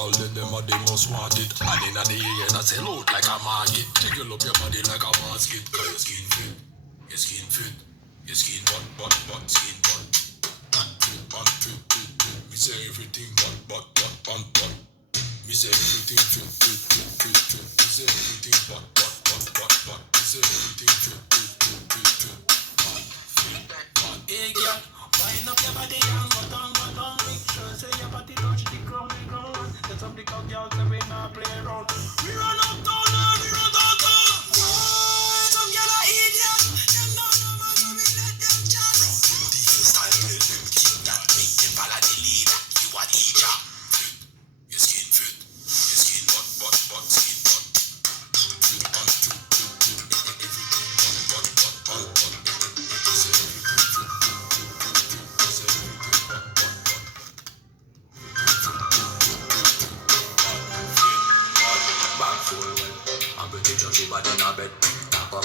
All of them are the most wanted. And in the air, I sell out like a market. Tickle up your body like a basket. Cause your skin fit, your skin fit, your skin butt, skin butt. Me say everything butt. Me say everything fit. Me say everything butt. Me say everything fit. Hey girl, wind up your body and go down. Make sure say your body touch the ground. Set up the cock, girl, so we not play around. We run uptown and we run downtown. Some girl are idiot. Them don't know man, so we let them chat. Different style, let them keep that. Make them follow the leader. You a teacher. Your skin fit. Your skin butt, skin butt. Fit on two. Everything butt. Say everything fit. Say everything butt. Back full well, I'm pretty sure she body in a bed. Cock up,